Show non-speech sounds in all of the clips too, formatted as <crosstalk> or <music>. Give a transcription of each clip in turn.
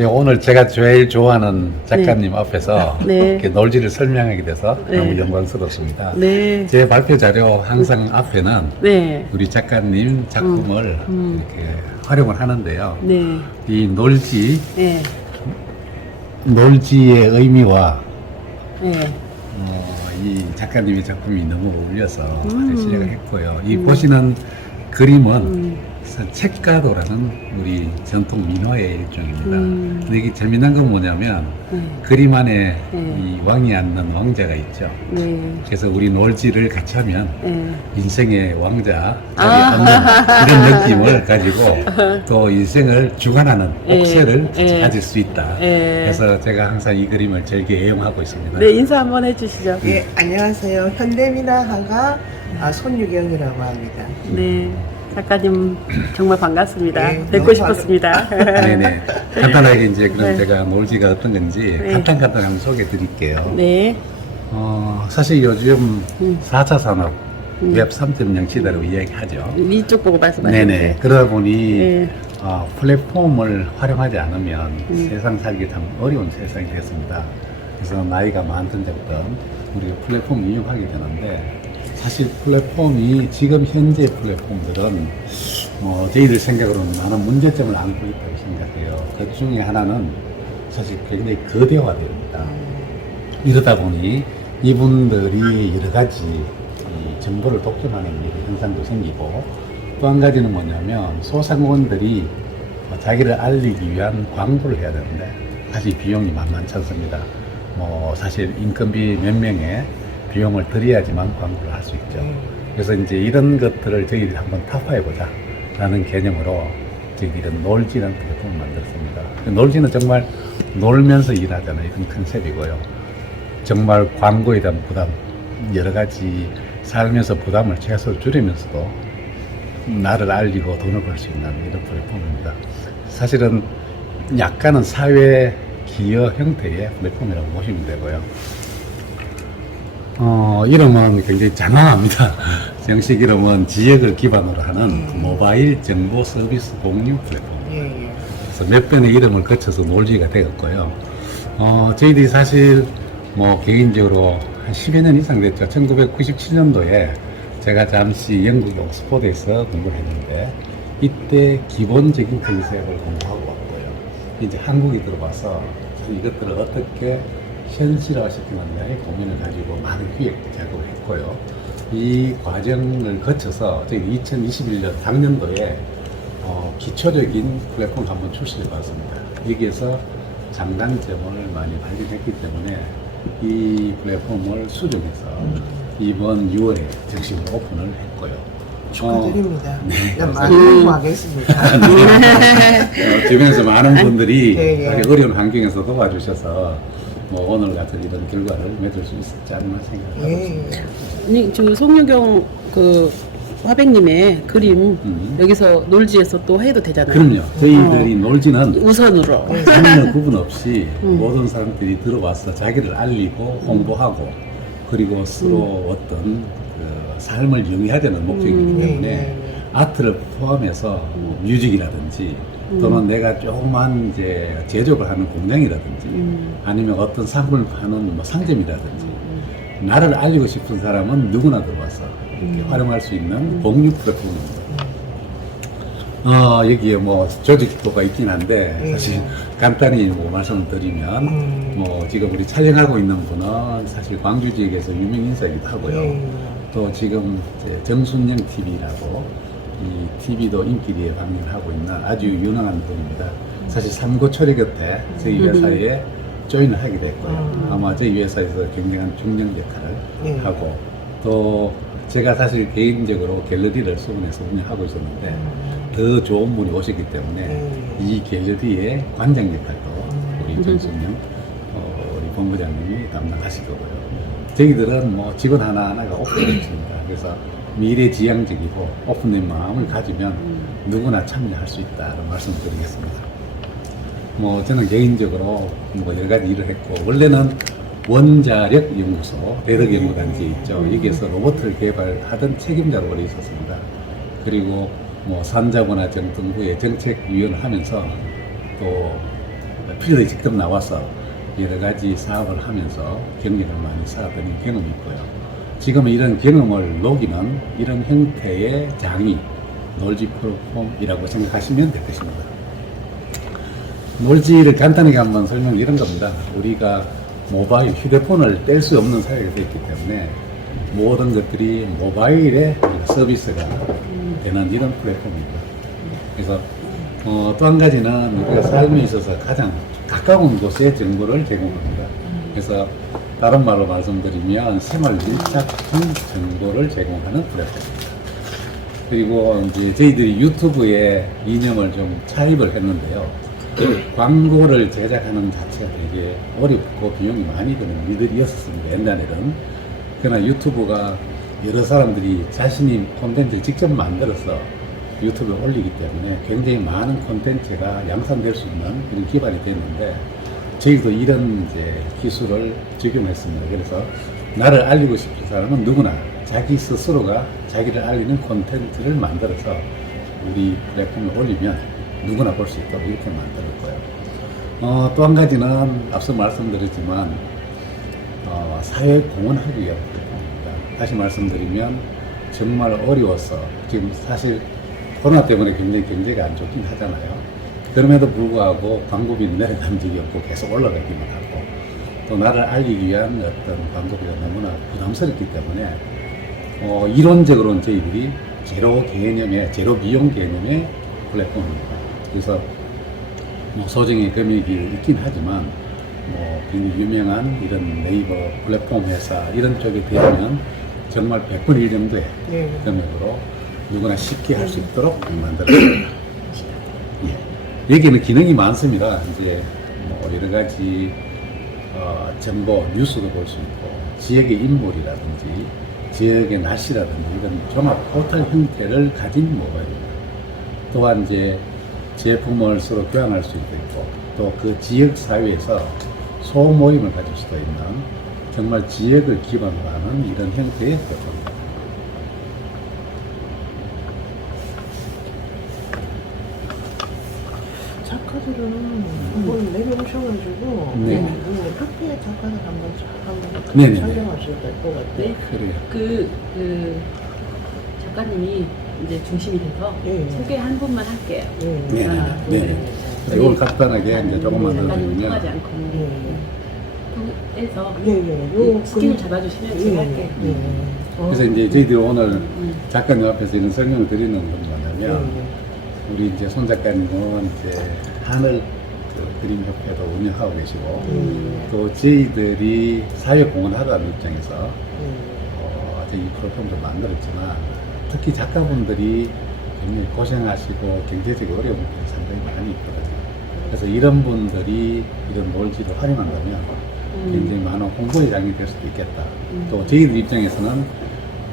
예, 오늘 제가 제일 좋아하는 작가님 앞에서 <laughs> 네. 이렇게 놀지를 설명하게 돼서 네. 너무 영광스럽습니다. 네. 제 발표 자료 항상 앞에는 네. 우리 작가님 작품을 음. 이렇게 활용을 하는데요. 네. 이 놀지, 네. 놀지의 의미와 네. 어, 이 작가님의 작품이 너무 어울려서 음. 시작을 했고요. 이 보시는 그림은 음. 책가도라는 우리 전통 민화의 일종입니다. 음. 근데 이게 재미난 건 뭐냐면 네. 그림 안에 네. 이 왕이 앉는 왕자가 있죠. 네. 그래서 우리 놀지를 같이 하면 네. 인생의 왕자 자리에 아. 앉는 <laughs> 이런 느낌을 가지고 또 인생을 주관하는 예. 옥새를 예. 가질 수 있다. 예. 그래서 제가 항상 이 그림을 즐겨 애용하고 있습니다. 네, 인사 한번 해주시죠. 예, 안녕하세요. 현대민화가가 아, 손유경이라고 합니다. 네. 작가님 정말 반갑습니다. 네, 뵙고 싶었습니다. 네네. <laughs> 간단하게 이제 그럼 네. 제가 놀지가 어떤 건지 네. 간단간단 한번 소개해 드릴게요. 네. 어, 사실 요즘 음. 4차 산업 음. 웹 3.0 시대로 이야기하죠. 이쪽 보고 말씀하세요. 네네. 그러다 보니 네. 어, 플랫폼을 활용하지 않으면 음. 세상 살기 참 어려운 세상이 됐습니다. 그래서 나이가 많든 적든 우리가 플랫폼 이용하게 되는데 사실 플랫폼이 지금 현재 플랫폼들은 어, 저희들 생각으로는 많은 문제점을 안고 있다고 생각해요. 그 중에 하나는 사실 굉장히 거대화됩니다. 이러다 보니 이분들이 여러 가지 이 정보를 독점하는 현상도 생기고 또 한 가지는 뭐냐면 소상공인들이 자기를 알리기 위한 광고를 해야 되는데 사실 비용이 만만치 않습니다. 뭐 사실 인건비 몇 명에 비용을 들여야지만 광고를 할 수 있죠. 그래서 이제 이런 것들을 저희들이 한번 타파해보자 라는 개념으로 저희들은 놀지라는 플랫폼을 만들었습니다. 놀지는 정말 놀면서 일하잖아요. 이런 컨셉이고요. 정말 광고에 대한 부담, 여러 가지 살면서 부담을 최소 줄이면서도 나를 알리고 돈을 벌 수 있는 이런 플랫폼입니다. 사실은 약간은 사회 기여 형태의 플랫폼이라고 보시면 되고요. 어, 이름은 굉장히 장황합니다. <laughs> 정식 이름은 지역을 기반으로 하는 모바일 정보 서비스 공유 플랫폼. 예, 예. 그래서 몇 번의 이름을 거쳐서 놀지가 되었고요. 어, 저희들이 사실 뭐 개인적으로 한 10여 년 이상 됐죠. 1997년도에 제가 잠시 영국 옥스퍼드에서 공부를 했는데 이때 기본적인 컨셉을 공부하고 왔고요. 이제 한국에 들어와서 이것들을 어떻게 현실화 시키느냐의 고민을 가지고 많은 기획 작업을 했고요. 이 과정을 거쳐서 저희 2021년 작년도에 어, 기초적인 플랫폼을 한번 출시해 봤습니다. 여기에서 장단점을 많이 발견했기 때문에 이 플랫폼을 수정해서 이번 6월에 정식으로 오픈을 했고요. 축하드립니다. 네, 네, 많이. <laughs> 공부하겠습니다. 어, 주변에서 많은 분들이 예, 예. 이렇게 어려운 환경에서 도와주셔서 뭐 오늘 같은 이런 결과를 맺을 수 있었지 않나 생각하고 예, 있습니다. 예. 아니, 저 송유경 그 화백님의 그림 음. 여기서 놀지에서 또 해도 되잖아요. 그럼요. 저희들이 놀지는 우선으로. 장르 구분 없이 <laughs> 음. 모든 사람들이 들어와서 자기를 알리고 홍보하고 그리고 서로 어떤 그 삶을 영위해야 되는 목적이기 음. 때문에 예, 예. 아트를 포함해서 뭐 뮤직이라든지 또는 내가 조그만 이제 제조를 하는 공장이라든지 음. 아니면 어떤 상품을 파는 뭐 상점이라든지 나를 알리고 싶은 사람은 누구나 들어와서 이렇게 활용할 수 있는 공유 플랫폼입니다. 어, 여기에 뭐 조직도가 있긴 한데 예. 사실 간단히 뭐 말씀을 드리면 음. 뭐 지금 우리 촬영하고 있는 분은 사실 광주 지역에서 유명 인사이기도 하고요. 예, 또 지금 이제 정순영 TV라고 이 TV도 인기리에 방영을 하고 있는 아주 유능한 분입니다. 사실 삼고초리 곁에 저희 음. 회사에 조인을 하게 됐고요. 음. 아마 저희 회사에서 굉장한 중정 역할을 예. 하고 또 제가 사실 개인적으로 갤러리를 수원에서 운영하고 있었는데 더 좋은 분이 오셨기 때문에 음. 이 갤러리의 관장 역할도 우리 음. 정순영 어, 우리 본부장님이 담당하실 거고요. 저희들은 뭐 직원 하나하나가 오픈되었습니다. 그래서 미래지향적이고 오픈된 마음을 가지면 누구나 참여할 수 있다는 말씀을 드리겠습니다. 뭐 저는 개인적으로 뭐 여러 가지 일을 했고 원래는 원자력 연구소 대덕 연구단지에 있죠. 여기에서 로봇을 개발하던 책임자로 오래 있었습니다. 그리고 뭐 산자부나 정등부의 정책위원을 하면서 또 필드에 직접 나와서 여러 가지 사업을 하면서 경력을 많이 쌓았던 경험이 있고요. 지금은 이런 경험을 녹이는 이런 형태의 장이 놀지 플랫폼이라고 생각하시면 될 것입니다. 놀지를 간단하게 한번 설명 이런 겁니다. 우리가 모바일, 휴대폰을 뗄 수 없는 사회가 됐기 때문에 모든 것들이 모바일에 서비스가 되는 이런 플랫폼입니다. 그래서 어, 또 한 가지는 우리가 삶에 있어서 가장 가까운 곳에 정보를 제공합니다. 그래서 다른 말로 말씀드리면 생활 밀착형 정보를 제공하는 플랫폼입니다. 그리고 이제 저희들이 유튜브에 이념을 좀 차입을 했는데요. <clears throat> 광고를 제작하는 자체가 되게 어렵고 비용이 많이 드는 일들이었습니다. 옛날에는. 그러나 유튜브가 여러 사람들이 자신이 콘텐츠를 직접 만들어서 유튜브에 올리기 때문에 굉장히 많은 콘텐츠가 양산될 수 있는 그런 기반이 됐는데 저희도 이런 이제 기술을 적용했습니다. 그래서 나를 알리고 싶은 사람은 누구나 자기 스스로가 자기를 알리는 콘텐츠를 만들어서 우리 플랫폼에 올리면 누구나 볼 수 있도록 이렇게 만들었고요. 어, 또 한 가지는 앞서 말씀드렸지만 어, 사회 공헌하기 위한 플랫폼입니다. 다시 말씀드리면 정말 어려워서 지금 사실 코로나 때문에 굉장히 경제가 안 좋긴 하잖아요. 그럼에도 불구하고 광고비는 내려간 적이 없고 계속 올라가기만 하고 또 나를 알리기 위한 어떤 광고비가 너무나 부담스럽기 때문에 어, 이론적으로는 저희들이 제로 개념의 제로 비용 개념의 플랫폼입니다. 그래서 뭐 소정의 금액이 있긴 하지만 뭐 굉장히 유명한 이런 네이버 플랫폼 회사 이런 쪽에 비하면 정말 100분 1 정도의 네. 금액으로 누구나 쉽게 할 수 있도록 만들었습니다. 예. 여기는 기능이 많습니다. 이제 뭐 여러 가지 어, 정보, 뉴스도 볼 수 있고 지역의 인물이라든지 지역의 날씨라든지 이런 종합 포털 형태를 가진 모바일입니다. 또한 이제 제품을 서로 교환할 수도 있고 또 그 지역 사회에서 소모임을 가질 수도 있는 정말 지역을 기반으로 하는 이런 형태의 플랫폼입니다. 작가들은 한번 내려오셔가지고 네. 그 협회 작가들 한번 한번 네네네. 촬영하셔도 될것 같아요. 네. 그래요. 그, 그 작가님이 이제 중심이 돼서 예. 소개 한 분만 할게요. 네. 네, 아, 네, 네. 네. 이걸 간단하게 이제 조금만 더 작가님 드리면 통하지 않고 예. 예, 예. 요 스킨을 그- 잡아주시면 예, 제가 할게요. 예. 어. 그래서 이제 저희들이 오늘 음. 작가님 앞에서 이런 설명을 드리는 건 예, 뭐냐면 예. 우리 이제 손 작가님은 이제 하늘 그 그림협회도 운영하고 계시고 음. 또 저희들이 사회공헌하다는 입장에서 예. 어, 이 프로그램도 만들었지만 특히 작가분들이 굉장히 고생하시고 경제적인 어려움이 상당히 많이 있거든요. 그래서 이런 분들이 이런 놀지를 활용한다면 굉장히 많은 홍보의 장이 될 수도 있겠다. 음. 또 저희들 입장에서는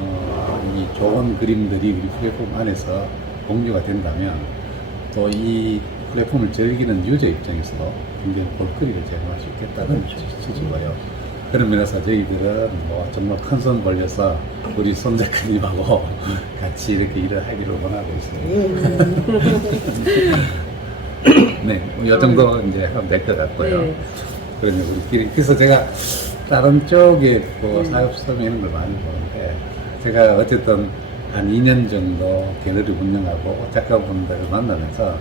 어, 이 좋은 그림들이 우리 플랫폼 안에서 공유가 된다면 또이 플랫폼을 즐기는 유저 입장에서도 굉장히 볼거리를 제공할 수 있겠다는 취지고요. 그런 면에서 저희들은 뭐 정말 큰 손 벌려서 우리 손 작가님하고 <laughs> 같이 이렇게 일을 하기를 원하고 있습니다. 예. <laughs> 네, 뭐이 정도 이제 하면 될 것 같고요. 네. 그러면 우리끼리 그래서 제가 다른 쪽에 그 음. 사업 서미는 걸 많이 보는데 제가 어쨌든 한 2년 정도 갤러리 운영하고 작가분들을 만나면서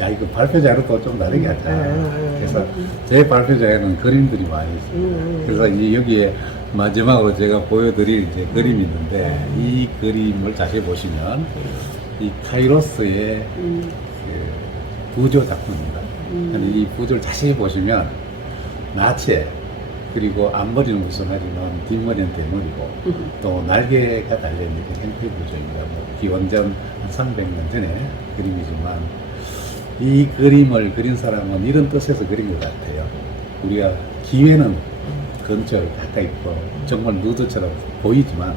야 이거 발표 자료도 좀 다르게 하자. 음, 음, 그래서 제 발표 자료는 그림들이 많이 있습니다. 음. 그래서 이제 여기에 마지막으로 제가 보여드릴 이제 그림이 있는데 이 그림을 자세히 보시면 이 카이로스의 음. 그 부조 작품입니다. 음. 이 부조를 자세히 보시면 나체 그리고 앞머리는 무성하지만 뒷머리는 대머리고 음. 또 날개가 달려있는 그 형태 부조입니다. 뭐 기원전 300년 전에 그림이지만 이 그림을 그린 사람은 이런 뜻에서 그린 것 같아요. 우리가 기회는 근처에 가까이 있고 정말 누드처럼 보이지만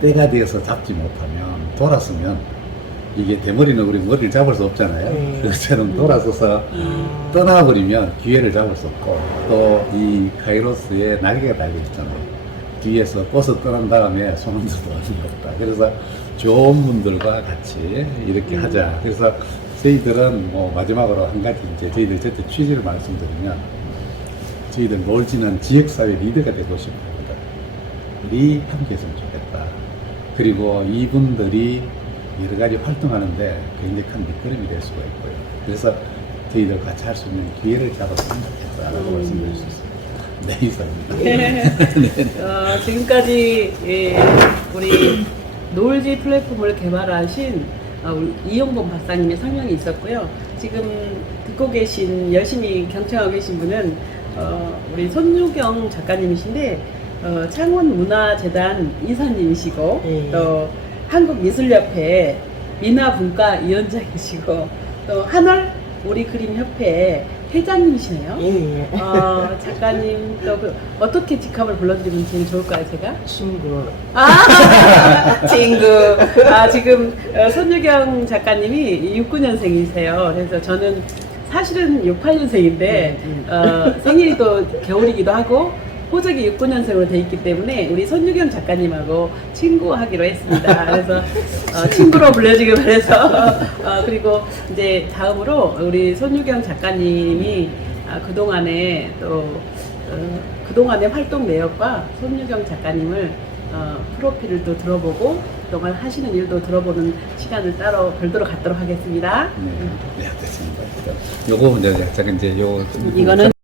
때가 되어서 잡지 못하면 돌았으면 이게 대머리는 우리 머리를 잡을 수 없잖아요. 네. <laughs> 그것처럼 돌아서서 떠나버리면 기회를 잡을 수 없고 또 이 카이로스에 날개가 달려 있잖아요. 뒤에서 버스 떠난 다음에 손 흔들도 없는 <laughs> 없다. 그래서 좋은 분들과 같이 이렇게 하자. 그래서 저희들은 뭐 마지막으로 한 가지 이제 저희들 저때 취지를 말씀드리면 저희들 놀지는 지역사회 리더가 되고 싶습니다. 우리 함께 했으면 좋겠다. 그리고 이분들이 여러 가지 활동하는데 굉장히 큰 밑거름이 될 수가 있고요. 그래서 저희들 같이 할 수 있는 기회를 잡았으면 좋겠다라고 음. 말씀드릴 수 있습니다. 네, 이상입니다. <laughs> 어, 지금까지 예, 우리 노을지 플랫폼을 개발하신 이용범 박사님의 설명이 있었고요. 지금 듣고 계신 열심히 경청하고 계신 분은 어, 우리 손유경 작가님이신데 어, 창원문화재단 이사님이시고 예. 또 한국미술협회 민화분과위원장이시고 또 한월 우리 그림협회 회장님이시네요. 예, 예. 어, 작가님 또 그, 어떻게 직함을 불러드리면 제일 좋을까요, 제가? 친구. 아, <laughs> 친구. 아, 지금 어, 손유경 작가님이 69년생이세요. 그래서 저는 사실은 68년생인데 음, 어, 생일이 또 겨울이기도 하고 호적이 69년생으로 돼 있기 때문에 우리 손유경 작가님하고 친구하기로 했습니다. 그래서 어, 친구로 불려주길 바래서 어, 그리고 이제 다음으로 우리 손유경 작가님이 아, 그동안에 또 어, 그동안의 활동 내역과 손유경 작가님을 어, 프로필을 또 들어보고 그동안 하시는 일도 들어보는 시간을 따로 별도로 갖도록 하겠습니다. 네, 네, 됐습니다. 요거 이제 잠깐 이제 요 이거는